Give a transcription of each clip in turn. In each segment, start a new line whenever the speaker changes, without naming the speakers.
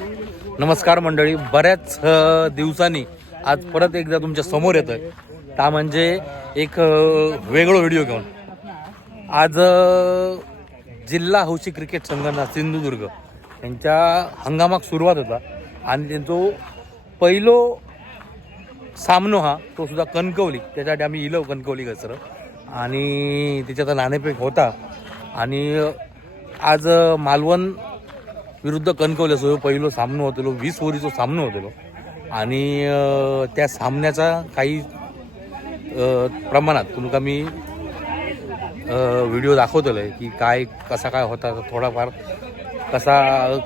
नमस्कार मंडळी बऱ्याच दिवसांनी आज परत एकदा तुमच्यासमोर येतोय. ता म्हणजे एक वेगळा व्हिडिओ घेऊन. आज जिल्हा हौशी क्रिकेट संघटना सिंधुदुर्ग यांच्या हंगामाक सुरुवात होता. आणि त्यांचो पहिलो सामनो हा तो सुद्धा कणकवली. त्याच्यासाठी आम्ही इलो कणकवली घसर आणि त्याच्यात नाणेफेक होता. आणि आज मालवण विरुद्ध कणकवली असो ह्यो पहिलो सामनो होतलो वीस ओव्हरीचो सामनो होतलो. आणि त्या सामन्याचा काही प्रमाणात तुमका मी व्हिडिओ दाखवतलोय की काय कसा काय होता थोडाफार कसा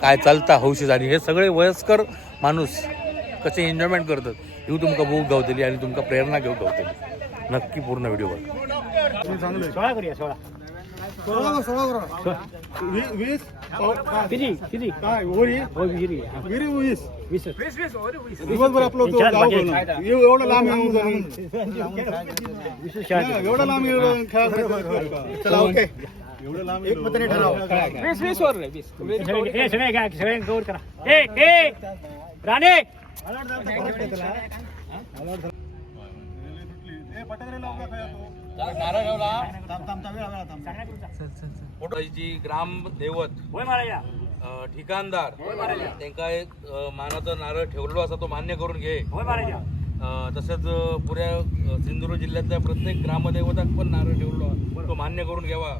काय चालता हौशीच आणि हे सगळे वयस्कर माणूस कसे एन्जॉयमेंट करतात ही तुमका बूक गावतली आणि तुमका प्रेरणा घेऊ गावतली. नक्की पूर्ण व्हिडिओ बघा.
सोळा करूया सोळा
सोळा सोळा करा वी- वीस पाव- काय
किती किती
काय ओरी
हो विहिरी
गिरी वीस
वीस
दिवसभर आपलं तो
चार
जाऊ
बाकी
करून.
आहेत.
एव- एवढं लांब येऊन जाऊन.
वीस
नाही, एवढं लांब येऊन खेळायचं. चला ओके एवढं लांब एक मताने ठराव
वीस वीस वर वीस सगळे सगळे काय सगळे कवर करा ए ए राणे
जी ग्राम दैवत ठिकाणदार. त्यांका एक मानाचा नारळ ठेवलेलो असा तो मान्य करून घे. तसंच पुऱ्या सिंधुदुर्ग जिल्ह्यातल्या प्रत्येक ग्रामदैवताक पण नारळ ठेवलो तो मान्य करून घ्यावा.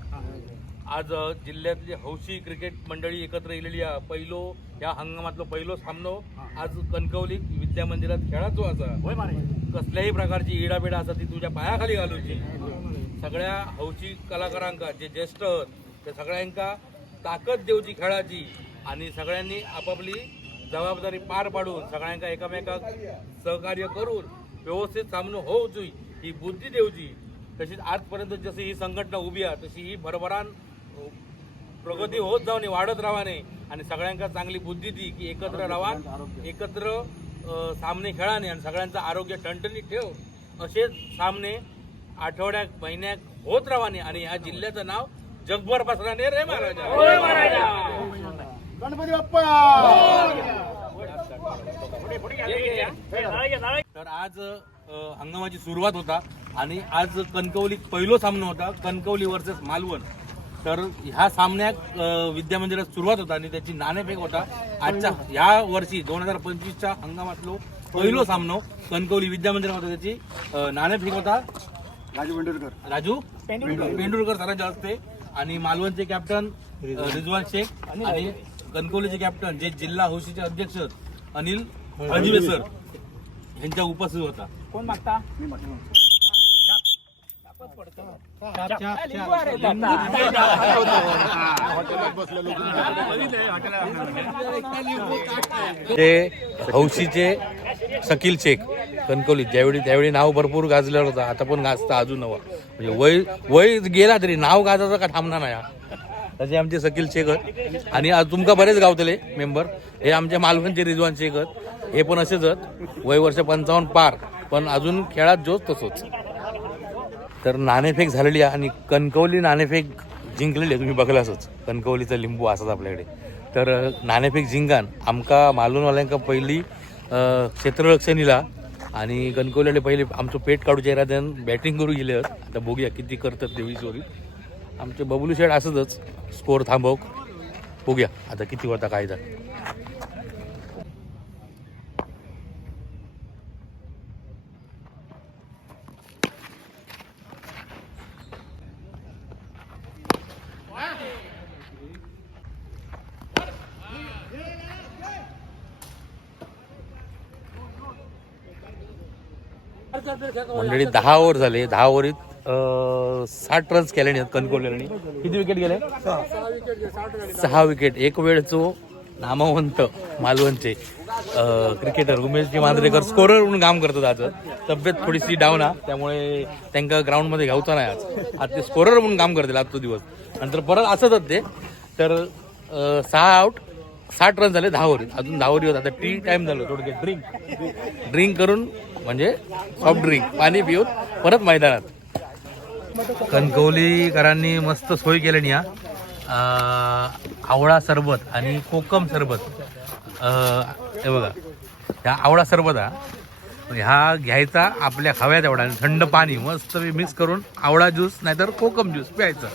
आज जिल्ह्यातली हौशी क्रिकेट मंडळी एकत्र येलेली आहे पहिलो या हंगामातलो पहिलो सामनो आज कणकवली विद्या मंदिरात खेळाचो असा
होय
कसल्याही प्रकारची इडाबिडा असा ती तुझ्या पायाखाली घालूची. सगळ्या हौशी कलाकारांका जे ज्येष्ठ त्या सगळ्यांका ताकद देऊची खेळाची आणि सगळ्यांनी आपापली जबाबदारी पार पाडून सगळ्यांका एकामेकाक सहकार्य करून व्यवस्थित सामनो होऊची ही बुद्धी देऊची. तशीच आजपर्यंत जशी ही संघटना उभी आहे तशी ही भरभरान प्रगती होत जाऊन वाढत राहाने आणि सगळ्यांका चांगली बुद्धी दी की एकत्र राहा एकत्र सामने खेळाने आणि सगळ्यांचं आरोग्य ठणठणीत ठेव. असे सामने आठवड्याक महिन्याक होत राहाने आणि या जिल्ह्याचं नाव जगभर पसराने रे महाराजा.
गणपती बाप्पा.
तर आज हंगामाची सुरुवात होता आणि आज कणकवलीत पहिलो सामना होता. कणकवली वर्सेस मालवण. तर ह्या सामन्यात विद्या मंदिरात सुरुवात होता आणि त्याची नाणेफेक होता. आजच्या ह्या वर्षी दोन हजार पंचवीसच्या हंगामातलो पहिलो सामनो कणकवली विद्या मंदिरात होता त्याची. नाणेफेक होता.
राजू भेंडुरकर
राजू पेंडुरकर सरांच्या हस्ते आणि मालवणचे कॅप्टन रिजवान. शेख आणि कणकवलीचे कॅप्टन जे जिल्हा हौशीचे अध्यक्ष अनिल सर यांच्या उपस्थित होता.
कोण मागता.
ते हौशीचे शकील शेख कणकवली ज्यावेळी त्यावेळी नाव भरपूर गाजलं होतं आता पण गाजतं अजून हवा म्हणजे वय वय गेला तरी नाव गाजायचं का थांबणार नाही हा. तसे आमचे शकील शेख आहेत. आणि आज तुमका बरेच गावतले मेंबर. हे आमचे मालवणचे रिजवान शेख आहेत. हे पण असेच आहेत. वय वर्ष पंचावन्न पार. पण अजून खेळात जोच तसोच. तर नाणेफेक झालेली आहे आणि कणकवली नाणेफेक जिंकलेली आहे तुम्ही बघलासच. कणकवलीचा लिंबू असतात आपल्याकडे. तर नाणेफेक जिंकान आमका मालवणवाल्यांका पहिली क्षेत्ररक्षणीला आणि कणकवलीला पहिले आमचं पेट काढूच्या इराद्यान बॅटिंग करू गेले. आहेत आता बघूया किती करतात देवी चोरी आमचे बबलू शेड असतच. स्कोर थांबव. बघूया. आता किती होता काय तर मंडळी दहा ओव्हर झाले. दहा ओव्हरीत साठ रन्स केले नाहीत किती विकेट गेले? सहा विकेट एक वेळचो नामवंत मालवणचे क्रिकेटर उमेशजी मांजरेकर स्कोरर म्हणून काम करतात आज. तब्येत थोडीशी डाऊन आहे त्यामुळे त्यांना ग्राउंडमध्ये घावता नाही आज. आज ते स्कोरर म्हणून काम करतील आजचा दिवस. नंतर परत असतच ते. तर सहा आउट साठ रन झाले दहा ओव्हरीत अजून दहा ओव्हरी होत आता टी टाईम झालं थोडक्यात ड्रिंक ड्रिंक करून म्हणजे सॉफ्ट ड्रिंक पाणी पिऊन परत मैदानात. कणकवलीकरांनी मस्त सोय केली या. आवळा सरबत आणि कोकम सरबत. हे बघा ह्या आवळा सरबत हा ह्या घ्यायचा आपल्या खव्यात एवढा आणि थंड पाणी मस्त मिक्स करून आवळा ज्यूस नाहीतर कोकम ज्यूस प्यायचं.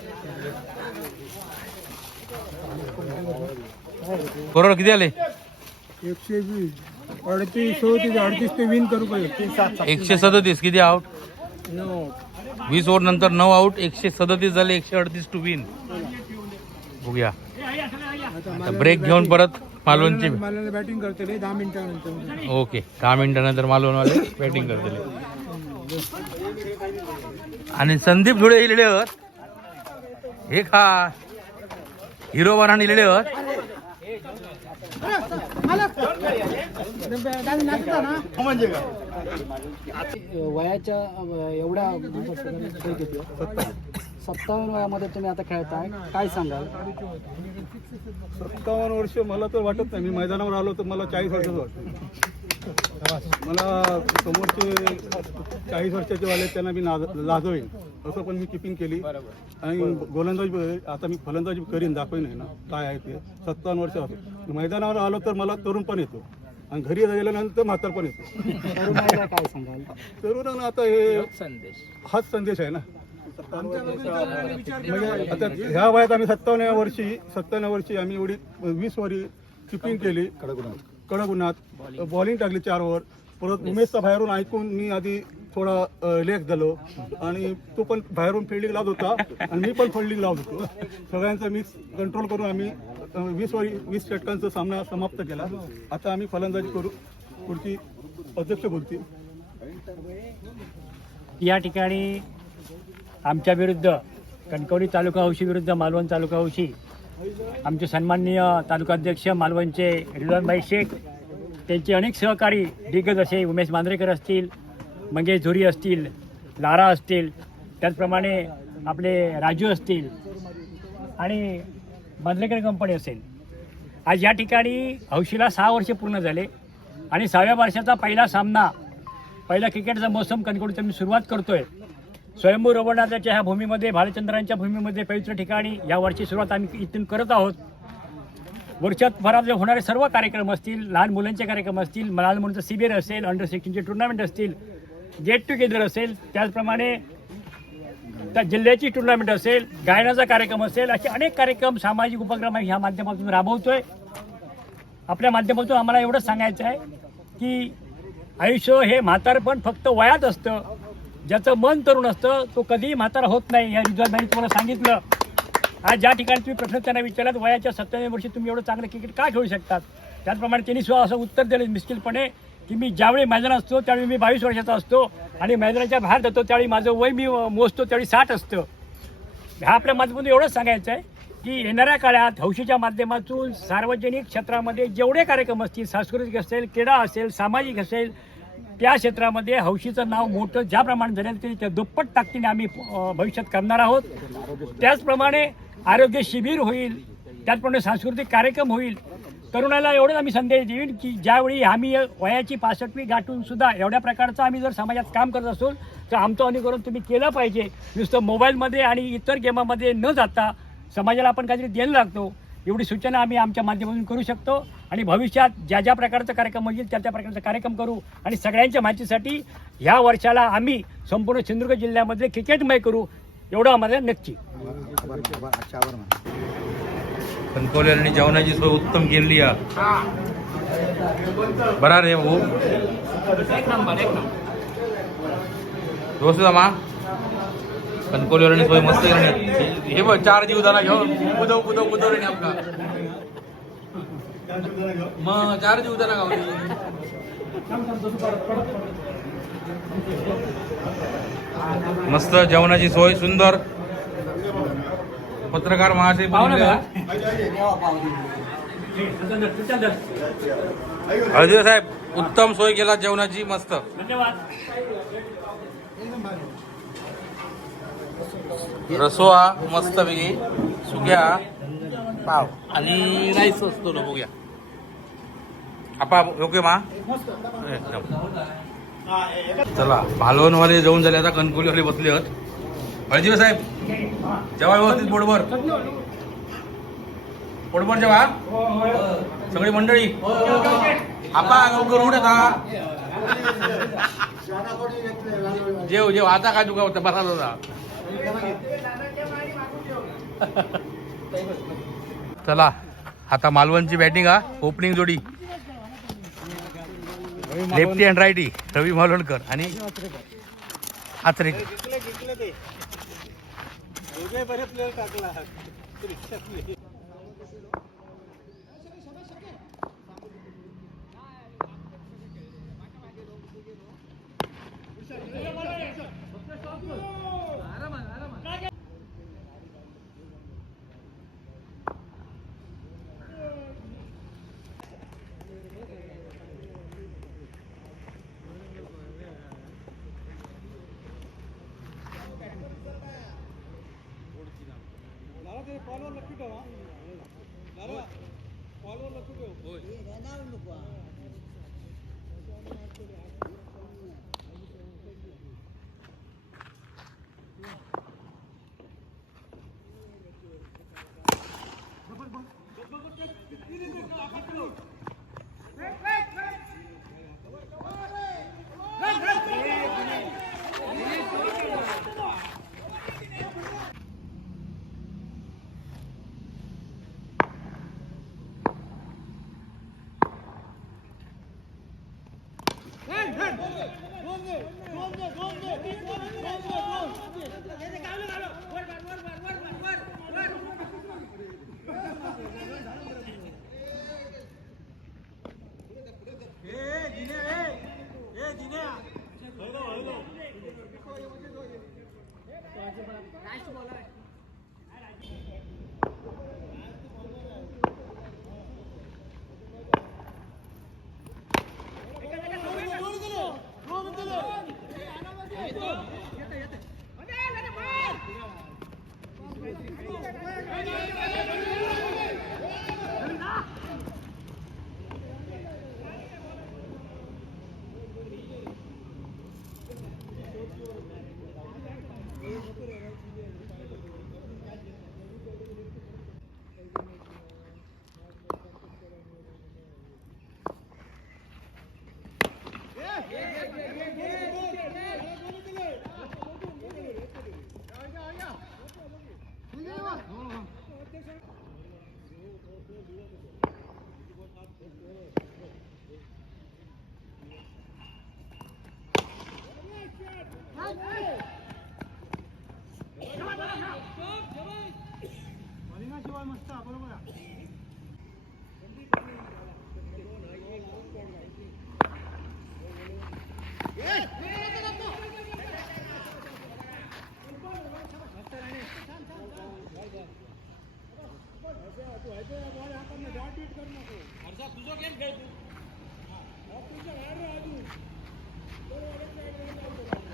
बरोबर किती आले?
एकशे वीस. अडतीस होती अडतीस ते विन करू पाहिजे
एकशे सदतीस किती आउट वीस ओव्हर नंतर नऊ आउट एकशे सदतीस झाले एकशे अडतीस टू विन बघूया. ब्रेक घेऊन परत मालवणची
मला बॅटिंग करते रे दहा मिनिटानंतर.
ओके दहा मिनिटानंतर मालवणवाले बॅटिंग करतील आणि संदीप धुळे इलेले हे खा. हिरो वरान इलेले
म्हणजे
वयाच्या एवढ्या सत्तावन्न वयामध्ये तुम्ही आता खेळताय. काय सांगाल?
सत्तावन्न वर्ष मला तर वाटत नाही. मी मैदानावर आलो तर मला चाळीस वर्षाचं वाटतं. मला समोरचे चाळीस वर्षाचे वाले त्यांना मी नाज लाजवेन. असं पण मी किपिंग केली. आणि गोलंदाजी आता मी फलंदाजी करीन दाखवेन आहे ना काय आहे ते. सत्तावन्न वर्ष होतो मैदानावर आलो तर मला तरुण पण येतो. आणि घरी गेल्यानंतर म्हातार पण येतो.
काय सांगाल
तरुणांना आता हे हाच संदेश आहे ना. म्हणजे आता ह्या वयात आम्ही सत्तावन्न वर्षी सत्तावन्न वर्षी आम्ही एवढी वीस वरी किपिंग केली. कडक उन्हात बॉलिंग टाकली चार ओव्हर परत उमेशचा बाहेरून ऐकून मी आधी थोडा लेख झालो. आणि तो पण बाहेरून फिल्डिंग लावत होता. आणि मी पण फिल्डिंग लावत होतो. सगळ्यांचा मिक्स कंट्रोल करून आम्ही वीस वरी वीस षटकांचा सामना समाप्त केला. आता आम्ही फलंदाजी करू. पुढची अध्यक्ष बोलतील.
या ठिकाणी आमच्या विरुद्ध कणकवली तालुका हौशी विरुद्ध मालवण तालुका हौशी आमचे सन्माननीय तालुकाध्यक्ष मालवणचे रिजवानभाई शेख त्यांचे अनेक सहकारी दिग्गज असे उमेश मांजरेकर असतील मंगेश झुरी असतील लारा असतील त्याचप्रमाणे आपले राजू असतील आणि मांजरेकर कंपनी असेल. आज या ठिकाणी हौशीला सहा वर्षे पूर्ण झाले आणि सहाव्या वर्षाचा पहिला सामना पहिला क्रिकेटचा मोसम कणकोडीचा मी सुरुवात करतोय. स्वयंभू रवणाच्या ह्या भूमीमध्ये भालचंद्रांच्या भूमीमध्ये पवित्र ठिकाणी या वर्षी सुरुवात आम्ही इथून करत आहोत. वर्षात भरात होणारे सर्व कार्यक्रम असतील लहान मुलांचे कार्यक्रम असतील लहान मुलांचं शिबिर असेल अंडर सिक्स्टीनचे टुर्नामेंट असतील गेट टुगेदर असेल त्याचप्रमाणे त्या जिल्ह्याची टुर्नामेंट असेल गायनाचा कार्यक्रम असेल असे अनेक कार्यक्रम सामाजिक उपक्रम ह्या माध्यमातून राबवतोय. आपल्या माध्यमातून आम्हाला एवढंच सांगायचं आहे की आयुष्य हे म्हातारपण फक्त वयात असतं. ज्याचं मन तरुण असतं तो कधीही म्हातारा होत नाही. या रिझॉर्टने तुम्हाला सांगितलं. आज ज्या ठिकाणी तुम्ही प्रश्न त्यांना विचारलात वयाच्या सत्त्याण्णव वर्षी तुम्ही एवढं चांगलं क्रिकेट का खेळू शकतात? त्याचप्रमाणे त्यांनी सुद्धा असं उत्तर दिलं मिश्किलपणे की मी ज्यावेळी मैदानात असतो त्यावेळी मी बावीस वर्षाचा असतो आणि मैदानाच्या बाहेर जातो त्यावेळी माझं वय मी मोजतो त्यावेळी साठ असतं. ह्या आपल्या माध्यमातून एवढंच सांगायचं आहे की येणाऱ्या काळात हौशीच्या माध्यमातून सार्वजनिक क्षेत्रामध्ये जेवढे कार्यक्रम असतील सांस्कृतिक असेल क्रीडा असेल सामाजिक असेल त्या क्षेत्रामध्ये हौशीचं नाव मोठं ज्याप्रमाणे झालं ते त्या दुप्पट ताकदीने आम्ही भविष्यात करणार आहोत. त्याचप्रमाणे आरोग्य शिबिर होईल त्याचप्रमाणे सांस्कृतिक कार्यक्रम होईल. तरुणाला एवढंच आम्ही संदेश देईन की ज्यावेळी आम्ही वयाची पासष्टवी गाठून सुद्धा एवढ्या प्रकारचं आम्ही जर समाजात काम करत असू तर आमचं अनुकरण तुम्ही केलं पाहिजे. नुसतं मोबाईलमध्ये आणि इतर गेमामध्ये न जाता समाजाला आपण काहीतरी द्यायला लागतो. एवढी सूचना आम्ही आमच्या माध्यमातून करू शकतो. आणि भविष्यात ज्या ज्या प्रकारचा कार्यक्रम होईल त्या त्या प्रकारचा कार्यक्रम करू. आणि सगळ्यांच्या माहितीसाठी ह्या वर्षाला आम्ही संपूर्ण सिंधुदुर्ग जिल्ह्यामध्ये क्रिकेटमय करू एवढं आम्हाला नक्की.
कणकवली आणि जेवणाची सोय उत्तम केली बरा रे भाऊ. मा कणकवलीवाल्यांनी सोय मस्त केली. हे बघ चार जीवदाना घेऊन बुदव बुदव बुदव रे आमका मग चार जीवदाना गावली मस्त जेवणाची सोय सुंदर. पत्रकार महाशय. हळदीवर साहेब उत्तम सोय केला जेवणाची मस्त.
धन्यवाद.
रसोआ मस्त पैकी. सुक्या पाव. आणि राईस असतो ना बघूया. आपा ओके मा? एकदम चला मालवणवाले जाऊन झाले आता कणकोलीवाले बसले आहेत. हळदीवर साहेब जेव्हा व्यवस्थित बोर्डवर पोटभर जेव्हा सगळी मंडळी. आपा लवकर उठ आता. जेव जेव. आता काय तुका होतं बसा. चला आता मालवणची बॅटिंग हा. ओपनिंग जोडी. Lefty and righty Ravi Malvankar आणि आचरेकर
கொடுப்பா મસ્ત બરોબર
હર્ષા તુજો કેમ ગઈ તું હેર હાર આજુ બરોબર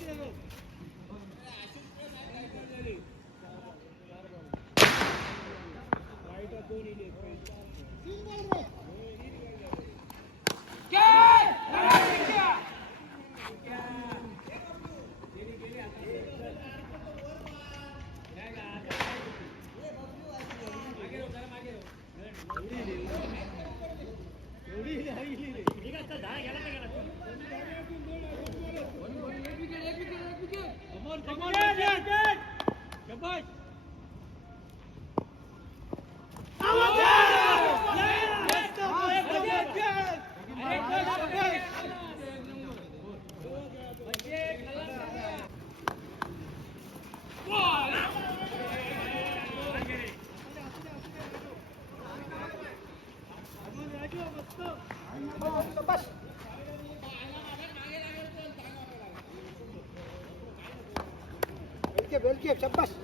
again. Come
on, Jack! Jack! Jack!
Chega, chega, baixa.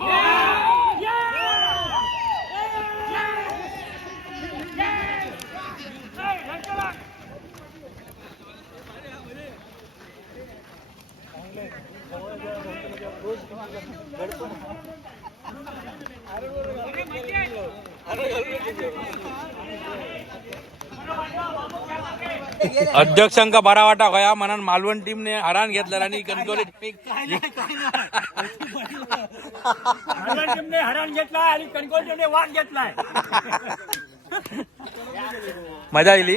मस्त
अध्यक्षांका बरा वाटा गया म्हणून मालवण टीमने हरान घेतलं आणि कणकवली
मालवण टीमने हरण घेतलाय आणि कणकोल टीमने वाट घेतलाय.
मजा आली.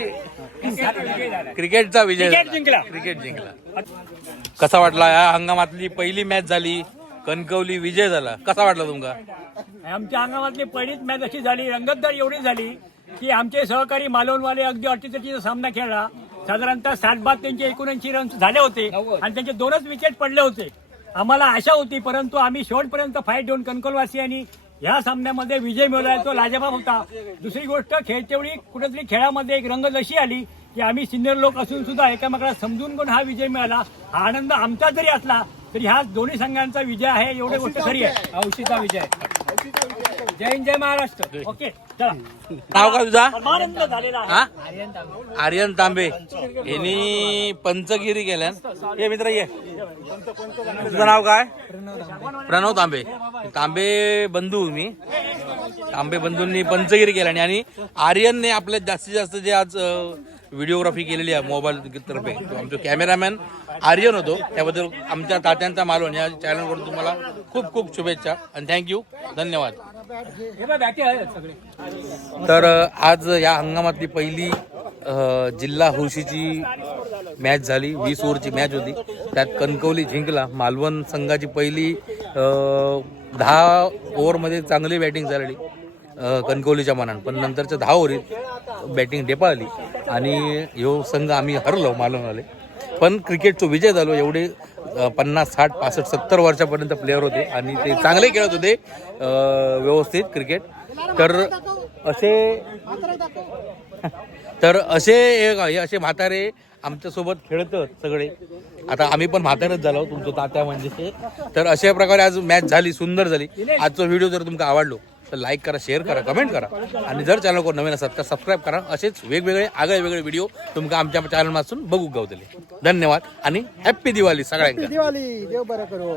क्रिकेटचा विजय.
जिंकला.
क्रिकेट जिंकला. कसा वाटला या हंगामातली पहिली मॅच झाली? कणकवली विजय झाला. कसा वाटला तुमका?
आमच्या अंगामातली पहिलीच मॅच अशी झाली. रंगतदार एवढी झाली. की आमचे सहकारी मालवणवाले अगदी अटीतटीचा सामना खेळला. साधारणतः सात बाद त्यांचे एकोणऐंशी रन झाले होते आणि त्यांचे दोनच विकेट पडले होते. आम्हाला आशा होती परंतु आम्ही शेवटपर्यंत फाईट देऊन कणकवलवासियांनी ह्या सामन्यामध्ये विजय मिळवला तो लाजबाब होता. दुसरी गोष्ट खेळच्या वेळी कुठेतरी खेळामध्ये एक रंगत अशी आली की आम्ही सिनियर लोक असून सुद्धा एकामेकाला समजून घेऊन हा विजय मिळाला. हा आनंद आमचा जरी असला तरी हा दोन्ही संघांचा विजय आहे एवढी गोष्ट खरी आहे. औशीचा विजय जय हिंद जय महाराष्ट्र. ओके चला.
नाव का तुझा?
परमानंद झालेला आहे.
हा? आर्यन तांबे. यांनी पंचगिरी केल्या ये मित्र ये. तुझं नाव काय? प्रणव तांबे. तांबे बंधू मी. तांबे बंधूंनी पंचगिरी केल्याने. आणि आर्यनने आपल्यात जास्तीत जास्त जे आज व्हिडिओग्राफी केलेली आहे मोबाईल तर्फे. तो आमचा कॅमेरामॅन आर्यन होतो. त्याबद्दल आमच्या तात्यांचा मालवण या चॅनलकडून तुम्हाला खूप खूप शुभेच्छा आणि थँक्यू धन्यवाद.
हे
तर आज या हंगामातली पहिली जिल्हा हौशीची मॅच झाली. वीस ओव्हरची मॅच होती. त्यात कणकवली जिंकला. मालवण संघाची पहिली दहा ओव्हरमध्ये चांगली बॅटिंग झालेली कणकवलीच्या मनात पण नंतरच्या दहा ओव्हरीत बॅटिंग डेपाळली आणि ह्यो संघ आम्ही हरलो मालवणवाले पण क्रिकेटचो विजय झालो. एवढे पन्नास साठ पासष्ट सत्तर वर्षापर्यंत प्लेअर होते. आणि ते चांगले खेळत होते व्यवस्थित क्रिकेट तर असे तर असे हे हे असे म्हातारे आमच्यासोबत खेळतं सगळे. आता आम्ही पण म्हातारच झालो तुमचं तात्या म्हणजे. तर अशा प्रकारे आज मॅच झाली सुंदर झाली. आजचा व्हिडिओ जर तुमका आवडलो तर लाईक करा शेअर करा कमेंट करा. आणि जर चॅनल कोण नवीन असतात तर सबस्क्राईब करा. असेच वेगवेगळे आगळे वेगळे व्हिडिओ तुमका आमच्या चॅनलपासून बघू गावतले. धन्यवाद आणि हॅप्पी दिवाळी सगळ्यांना.
दिवाळी. देव बरं करू.